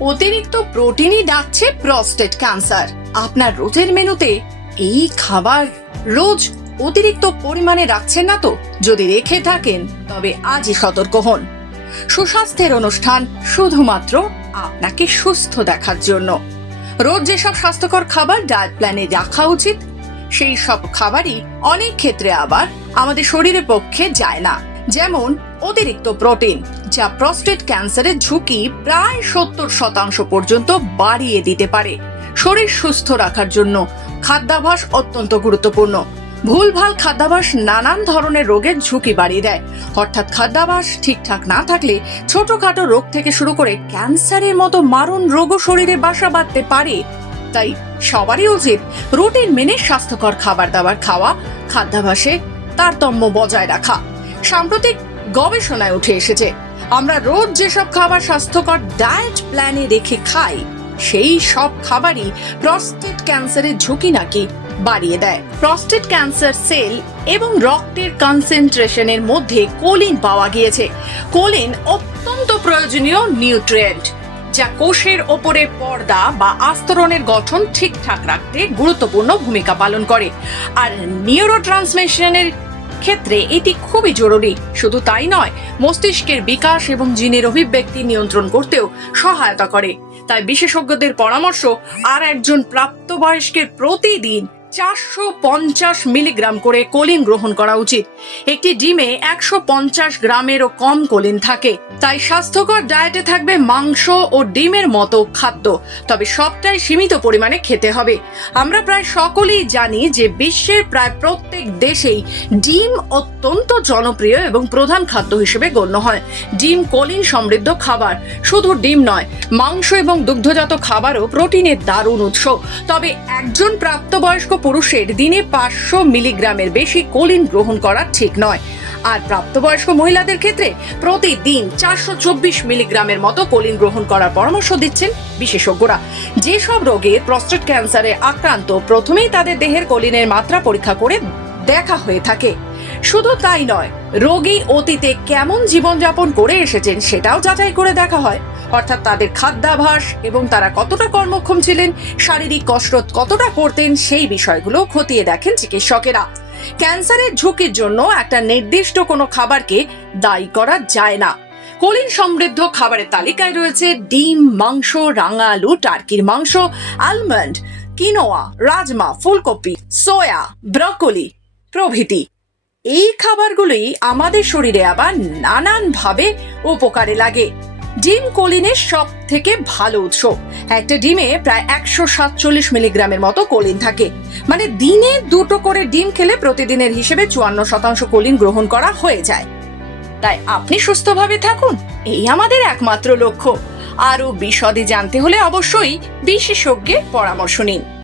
অতিরিক্ত প্রোটিনই ডাকছে prostate cancer. আপনার রোজের মেনুতে এই খাবার রোজ অতিরিক্ত পরিমাণে রাখছেন না তো? যদি রেখে থাকেন তবে আজই সতর্ক হন। সুস্বাস্থ্যের অনুষ্ঠান শুধুমাত্র আপনাকে সুস্থ দেখার জন্য। রোজ যেসব স্বাস্থ্যকর খাবার ডায়েট প্ল্যানে রাখা উচিত, সেই সব খাবারই অনেক ক্ষেত্রে আবার আমাদের শরীরের পক্ষে যায় না। যেমন অতিরিক্ত প্রোটিন, যা প্রস্টেট ক্যান্সারের ঝুঁকি প্রায় 70% পর্যন্ত বাড়িয়ে দিতে পারে। শরীর সুস্থ রাখার জন্য খাদ্যাভ্যাস অত্যন্ত গুরুত্বপূর্ণ। ভুলভাল খাদ্যাভ্যাস নানান ধরনের রোগের ঝুঁকি বাড়িয়ে দেয়। অর্থাৎ খাদ্যাভ্যাস ঠিকঠাক না থাকলে ছোটখাটো রোগ থেকে শুরু করে ক্যান্সারের মতো মারণ রোগও শরীরে বাসা বাঁধতে পারে। তাই সবারই উচিত রুটিন মেনে স্বাস্থ্যকর খাবার দাবার খাওয়া, খাদ্যাভ্যাসে তারতম্য বজায় রাখা। সাম্প্রতিক গবেষণায় উঠে এসেছে, আমরা রোজ যেসব খাবার স্বাস্থ্যকর ডায়েট প্ল্যানে রেখে খাই, সেই সব খাবারই প্রস্টেট ক্যান্সারের ঝুঁকি নাকি বাড়িয়ে দেয়। প্রস্টেট ক্যান্সার সেল এবং রক্তের কনসেন্ট্রেশনের মধ্যে কোলিন পাওয়া গিয়েছে। কোলিন অত্যন্ত প্রয়োজনীয় নিউট্রিয়েন্ট, যা কোষের ওপরের পর্দা বা আস্তরণের গঠন ঠিকঠাক রাখতে গুরুত্বপূর্ণ ভূমিকা পালন করে। আর নিউরোট্রান্সমিশনের ক্ষেত্রে এটি খুবই জরুরি। শুধু তাই নয়, মস্তিষ্কের বিকাশ এবং জিনের অভিব্যক্তি নিয়ন্ত্রণ করতেও সহায়তা করে। তাই বিশেষজ্ঞদের পরামর্শ, আর একজন প্রাপ্তবয়স্কের প্রতিদিন 450 মিলিগ্রাম করে কোলিন গ্রহণ করা উচিত। একটি ডিমে 150 গ্রামেরও কম কোলিন থাকে। তাই স্বাস্থ্যকর ডায়েটে থাকবে মাংস ও ডিমের মতো খাদ্য, তবে সবটাই সীমিত পরিমাণে খেতে হবে। আমরা প্রায় সকলেই জানি যে বিশ্বের প্রায় প্রত্যেক দেশেই ডিম অত্যন্ত জনপ্রিয় এবং প্রধান খাদ্য হিসেবে গণ্য হয়। ডিম কোলিন সমৃদ্ধ খাবার। শুধু ডিম নয়, মাংস এবং দুগ্ধজাত খাবারও প্রোটিনের দারুণ উৎস। তবে একজন প্রাপ্তবয়স্ক পুরুষের দিনে 500 মিলিগ্রামের বেশি কোলিন গ্রহণ করা ঠিক নয়। আর প্রাপ্তবয়স্ক মহিলাদের ক্ষেত্রে প্রতিদিন 424 মিলিগ্রামের মতো কোলিন গ্রহণ করার পরামর্শ দিচ্ছেন বিশেষজ্ঞরা। যেসব রোগে প্রস্টেট ক্যান্সারে আক্রান্ত, প্রথমেই তাদের দেহের কোলিনের মাত্রা পরীক্ষা করে দেখা হয়ে থাকে। শুধু তাই নয়, রোগী অতীতে কেমন জীবনযাপন করে এসেছেন সেটাও যাচাই করে দেখা হয়। অর্থাৎ তাদের খাদ্যাভ্যাস এবং তারা কতটা কর্মক্ষম ছিলেন, শারীরিক কসরত কতটা করতেন, সেই বিষয়গুলো খতিয়ে দেখেন চিকিৎসকেরা। ক্যান্সারের ঝুঁকির জন্য একটা নির্দিষ্ট কোনো খাবারকে দায়ী করা যায় না। কোলিন সমৃদ্ধ খাবারের তালিকায় রয়েছে ডিম, মাংস, রাঙা আলু, টার্কির মাংস, আলমন্ড, কিনোয়া, রাজমা, ফুলকপি, সোয়া, ব্রকোলি প্রভৃতি। এই খাবারগুলি আমাদের শরীরে আবার নানানভাবে উপকারে লাগে। ডিম কোলিনের সব থেকে ভালো উৎস। একটা ডিমে প্রায় 147 মিলিগ্রামের মতো কোলিন থাকে। মানে দিনে 2টো করে ডিম খেলে প্রতিদিনের হিসেবে 54% কোলিন গ্রহণ করা হয়ে যায়। তাই আপনি সুস্থভাবে থাকুন, এই আমাদের একমাত্র লক্ষ্য। আরো বিশদে জানতে হলে অবশ্যই বিশেষজ্ঞের পরামর্শ নিন।